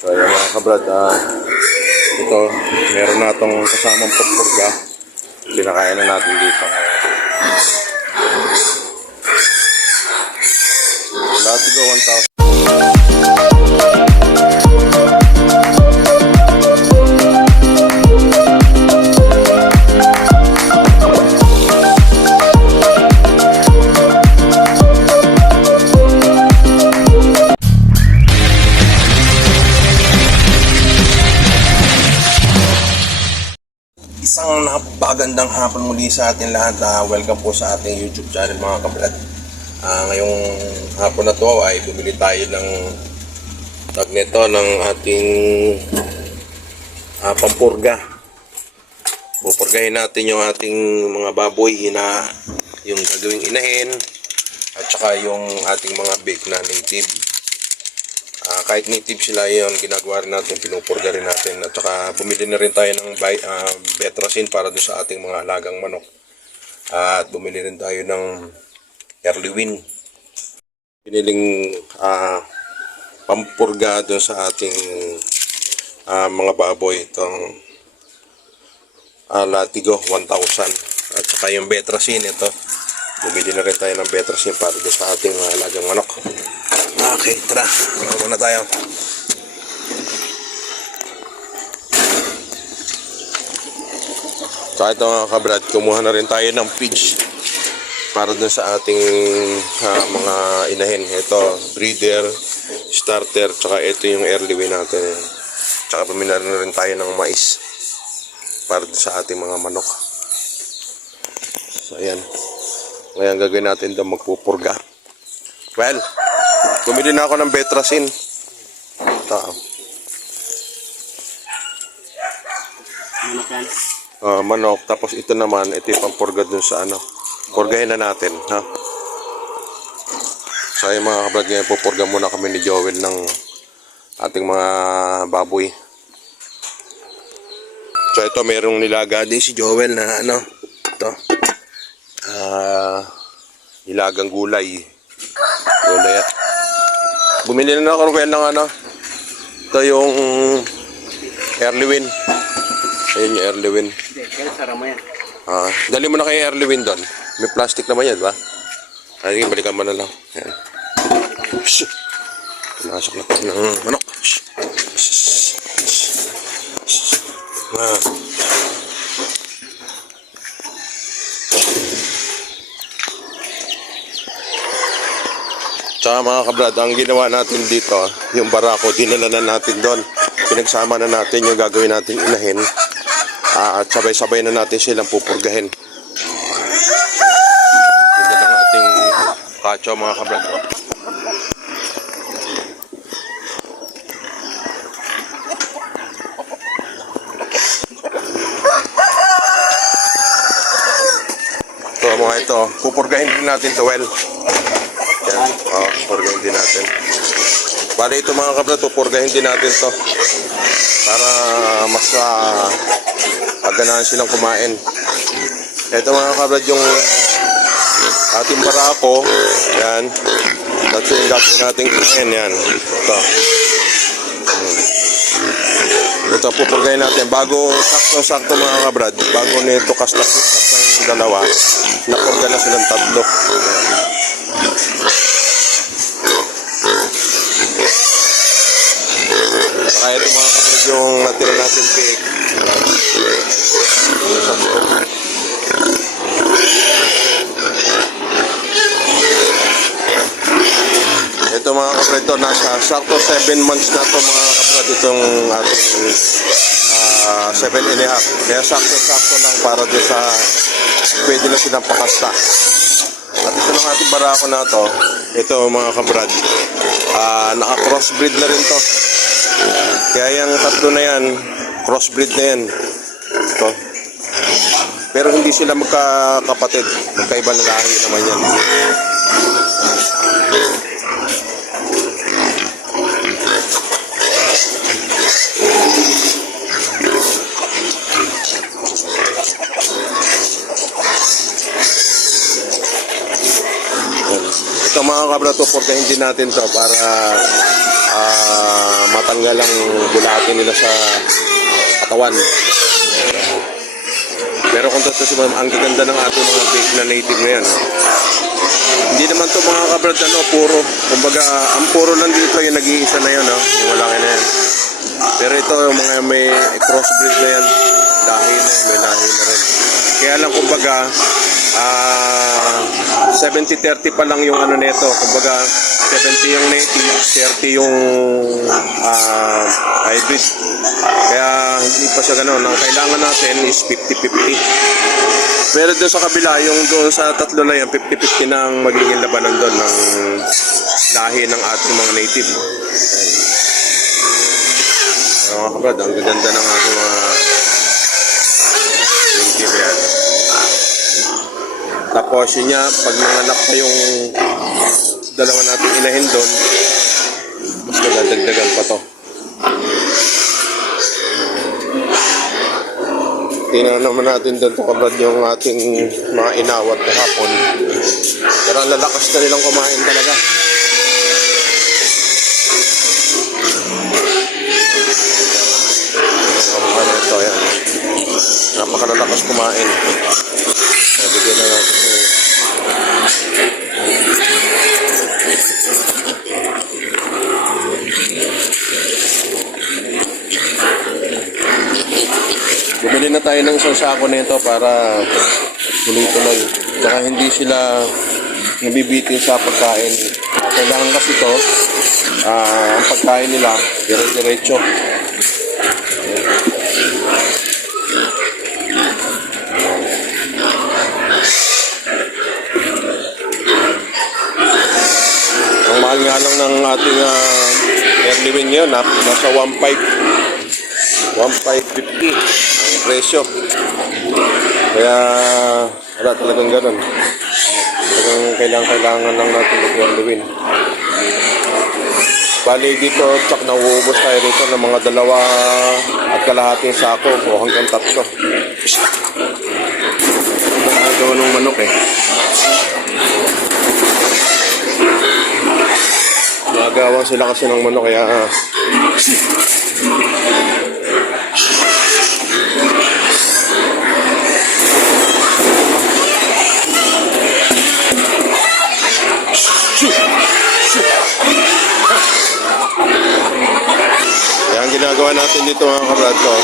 So ayan mga kabrad, ito meron na itong kasamang pagpurga. Pinakain na natin dito. Latigo 1,000. Isang napagandang hapon muli sa ating lahat. Welcome po sa ating YouTube channel mga kabrad. Ngayong hapon na to ay bumili tayo ng tag nito ng ating pampurga. Pupurgahin natin yung ating mga baboy, yung gagawing inahin at saka yung ating mga big na native. Kahit native sila, yon ginagawa rin natin, pinupurga rin natin. At saka bumili na rin tayo ng Betracin para doon sa ating mga alagang manok. At bumili rin tayo ng Erlewin. Piniling pampurga doon sa ating mga baboy. Itong Latigo 1,000. At saka yung Betracin, ito. Bumili na rin tayo ng Betracin para doon sa ating mga alagang manok. Okay, tara. Muna tayo. So ito mga kabrad, kumuha na rin tayo ng feeds para dun sa ating mga inahin. Ito, breeder, starter, tsaka ito yung Erlewin natin. Tsaka pumila na rin tayo ng mais para dun sa ating mga manok. So ayan. Ngayon gagawin natin doon magpupurga. Well, bumili na ako ng Betracin. Manok. Tapos ito naman, ito yung pampurga dun sa purgahin na natin. Ha? So yung mga kabrad, ngayon pupurga muna kami ni Joel ng ating mga baboy. So ito, mayroong nilaga din si Joel na ito. Nilagang gulay. Bumili na ako ng ito yung Erlewin. Ayun yung Erlewin. Dali mo na kay Erlewin doon. May plastic naman yan, ba? Ay, balikan mo na lang. Ayan. Pinasok na tayo ng manok. Tsaka mga kabrad, ang ginawa natin dito, yung barako, dinala na natin doon. Pinagsama na natin yung gagawin natin inahin. At sabay-sabay na natin silang pupurgahin. Hindi lang ating kacho mga kabrad. Ito mga ito, pupurgahin din natin to well. Yan, pupurgahin din natin. Bale ito mga kabrad, pupurgahin din natin to para mas paganahan silang kumain. Ito mga kabrad yung ating barako. Yan. Ito yung gagawin natin kumain. Yan. Ito pupurgahin natin. Bago sakto mga kabrad, bago nito kasta yung dalawa, napurga na silang tatlo. Yan. Kaya ito mga kabrad yung natira natin pig. Ito mga kabrad, ito nasa sakto 7 months na ito mga kabrad, itong ating 7.5. Kaya sakto lang para doon sa pwede na silang pakasta. At ito ng ating barako na ito, ito mga kabrad, naka-crossbreed na rin to. Kaya yung tatlo na yan, crossbreed na yan. Ito. Pero hindi sila magkakapatid. Magkaiba na lahi naman yan. Ito mga kabra, to porkahin din natin to para matanggal ang bulate nila sa katawan. Pero kung totoo ang gaganda ng ating mga bake na native ngayon. Hindi naman to mga kabrad, puro. Kumbaga, ang puro lang dito yung nag-iisa na yun, yung malaki na yan. Pero ito, yung mga may crossbreed na yan. Lahi na yan, may lahi na rin. Kaya lang, kumbaga, 70-30 pa lang yung ano nito. Kumbaga, 70 yung native, 30 yung hybrid. Kaya hindi pa siya ganun. Ang kailangan natin is 50-50. Pero doon sa kabila, yung doon sa tatlo na yan, 50-50 na ang magiging labanan doon ng lahi ng ating mga native. Mga kabrad, ang gaganda ng ating mga native yan. Tapos yun niya, pag nanganak pa yung dalawa nating inahin doon, mas magdadagdagan pa to. Tingnan naman natin doon to kabrad yung ating mga inawat kahapon. Pero ang lalakas na nilang kumain talaga. Ano ito, yan. Napakalalakas kumain. Bigyan na natin. Bumili na tayo ng isang sako nito para tuloy-tuloy. Saka hindi sila nabibitin sa pagkain. Kailangan kasi ito, ang pagkain nila, dire-diretso. Ang mahal nga lang ng ating early win ngayon, nasa 1,550 ang presyo. Kaya wala talagang ganun. Talagang kailangan lang natin mag-early win. Bali dito, tsak nauubos tayo rito ng mga 2.5 sako o hanggang 3. Ito ng manok Nagawa sila kasi ng manok kaya ang ginagawa natin dito mga kabrad ko,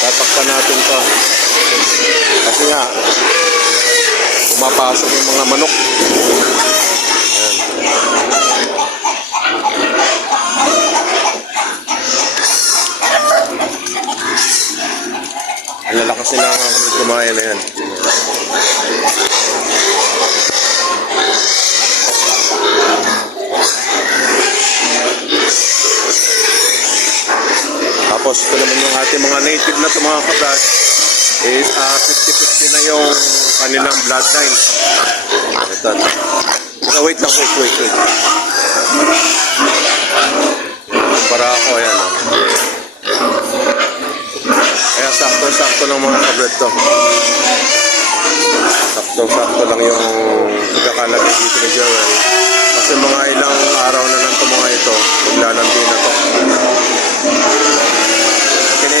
tatakpan natin to kasi nga pumapasok yung mga manok. Ayan. Ang lalakas nila mga kabrad kumain na yan. Tapos ito naman yung ating mga native na ito mga kabrad is 50-50 na yung kanilang bloodline. Ito. Wait lang, wait. Para ako, ayan. Kaya sakto-sakto ng mga kabrad to. Sakto-sakto lang yung pagkakalagay dito ni Joel. Kasi mga ilang araw na lang ito mga ito, maglalandi na to.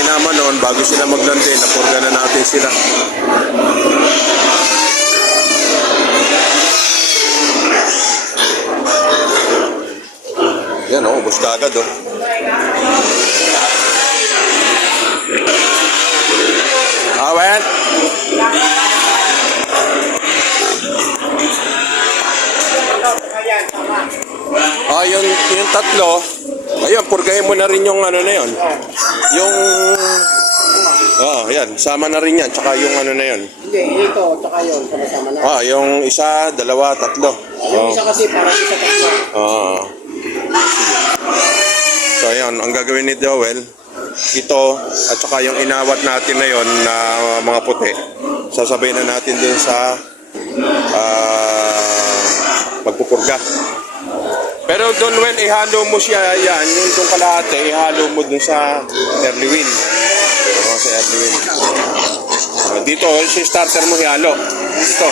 Naman noon, bago sila maglandi, napurga na natin sila. Yan ubos ka agad Awen! Yung tatlo, ayun, purgahin mo na rin yung ano na yun. Yung yan, sama na rin yan, tsaka yung ano na yun. Hindi, ito, tsaka yun, sama-sama na. Yung isa, dalawa, tatlo. Yung isa kasi parang isa tatlo. So ayun, ang gagawin ni Joel, ito, at saka yung inawat natin na yon na mga puti, sasabay na natin dun sa magpupurga. Pero doon when ihalo mo siya yan, yung itong kalahati, ihalo mo dun sa early win. Sa early win. Dito, yung starter mo ihalo. Ito.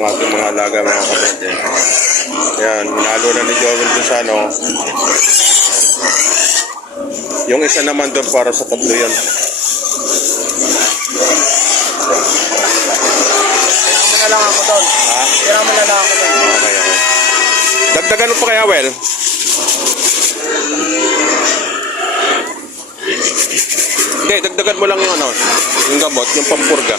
ng ating mga alaga mga kapatid. Yan, minalo na ni Joel doon sa ano. Yung isa naman doon para sa tatlo yan. Tira mo na lang ako doon. Ha? Tira mo na lang ako doon. Okay, okay. Dagdagan mo pa kaya, Well? Hindi, dagdagan mo lang yung ano, yung gamot, yung pampurga.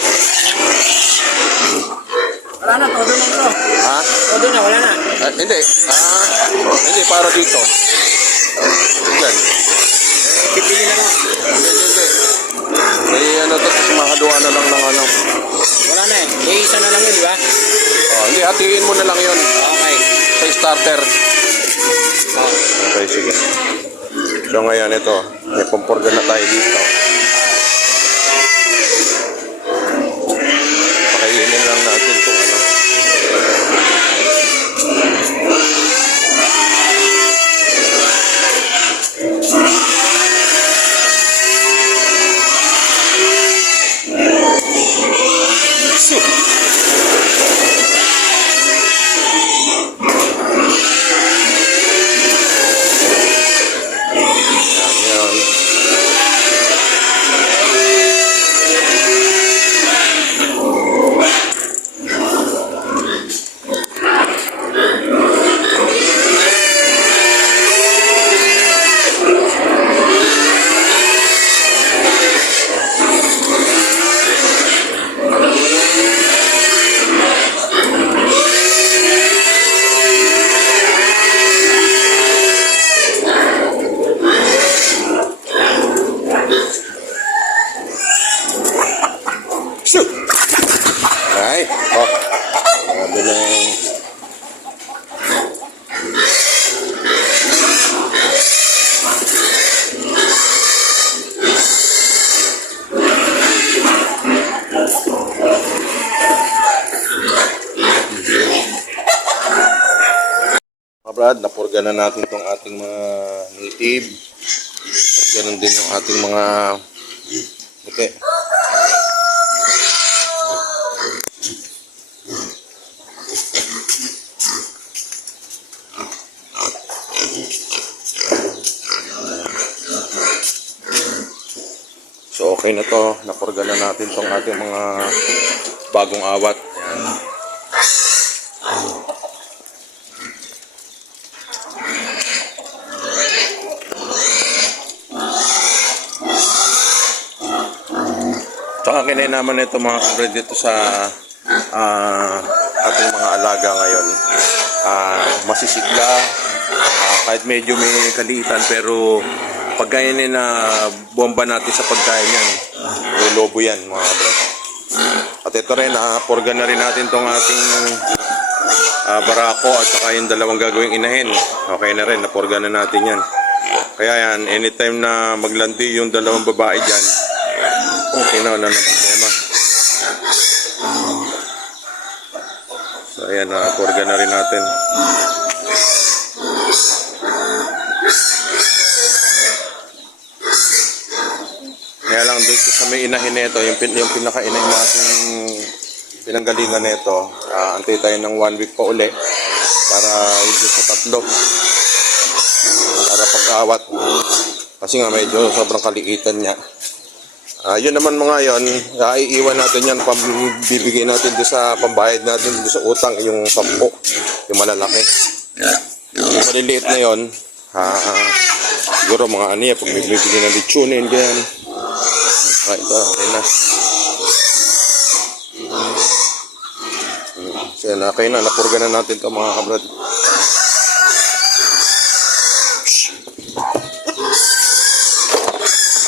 Wala na, todo na ito. Ha? Todo na, wala na. Hindi. Hindi, para dito. Yan. Pipili na lang. Hindi. May ano to, mahaluan na lang ng ano. Wala na eh. May isa na lang yun, di ba? Oh, hindi, hatiin mo na lang yun. Okay. Sa starter. Okay, sige. So ngayon, ito. May pampurga na tayo dito. Pakainin lang natin itong ano. Yan. Shoot! Ay, oh. Grabe na yung... Mga Brad, napurga na natin itong ating mga native. At ganun din yung ating mga buti. So okay na to, napurga na natin tong ating mga bagong awat. Yan. Tsaka kinain naman ito mga kabred dito sa ating mga alaga ngayon. Masisigla, kahit medyo may kaliitan pero pagkainin na bomba natin sa pagkain yan. Lobo yan mga kabred. At ito rin, purga na rin natin tong ating barako at saka yung dalawang gagawing inahin. Okay na rin, napurga na natin yan. Kaya yan, anytime na maglandi yung dalawang babae dyan, okay na, wala nang problema. So ayan, purga na rin natin. Kaya lang dito sa may inahin nito, yung pinaka-inay nating pinanggalingan nito, antay tayo ng 1 week pa uli para ito sa tatlo. Para pag-awat. Kasi nga medyo sobrang kaliitan niya. Yun naman mga yon, iiwan natin yan, bibigay natin doon sa pambayad natin doon sa utang, yung 10, yung malalaki. Yung maliliit na yon, siguro mga ano yan, pag may bibili ng litsunin, ganyan. Ito, okay na. So yan, okay na, napurga na natin ito mga kabrad.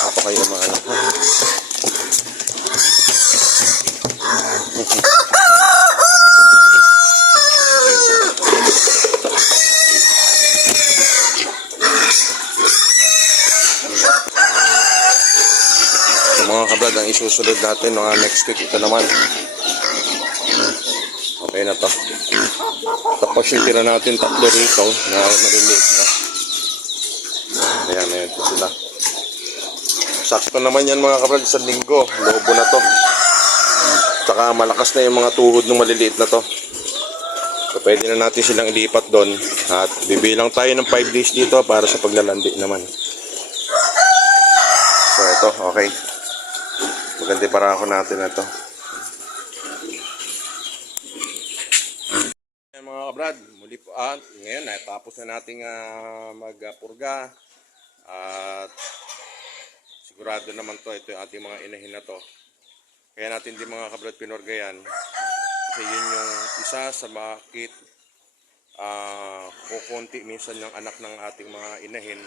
Apa kayo mga anak? Mga kabrad, ang isusunod natin next week, ito naman. Okay na to. Tapos yung tira natin tatlo rito na maliliit na. Ayan, ito sila. Sakto naman yan mga kabrad sa linggo. Lobo na to. Tsaka malakas na yung mga tuhod ng maliliit na to. So, pwede na natin silang ilipat doon. At bibilang tayo ng 5 days dito para sa paglalandi naman. So, ito, okay. Maganda para ako natin na ito. Ayan, mga kabrad, muli po, ngayon, natapos na nating magpurga. At sigurado naman to, ito yung ating mga inahin na to. Kaya natin din mga kabrad pinurga yan. Kasi yun yung isa sa bakit kukunti minsan yung anak ng ating mga inahin.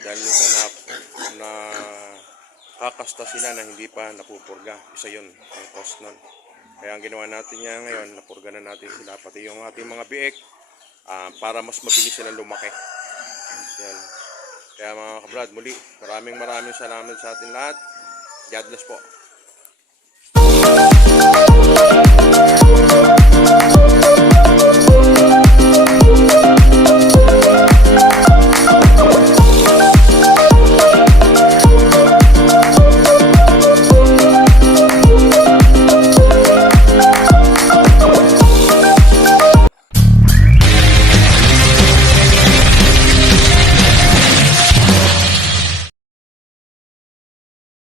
Dahil minsan na kakasta sila na hindi pa napupurga. Isa yun, ang cost nun. Kaya ang ginawa natin niya ngayon, napurga na natin sila. Pati yung ating mga biik, para mas mabilis silang lumaki. Yan. Kaya mga kabrad, muli, maraming salamat sa atin lahat. God bless po.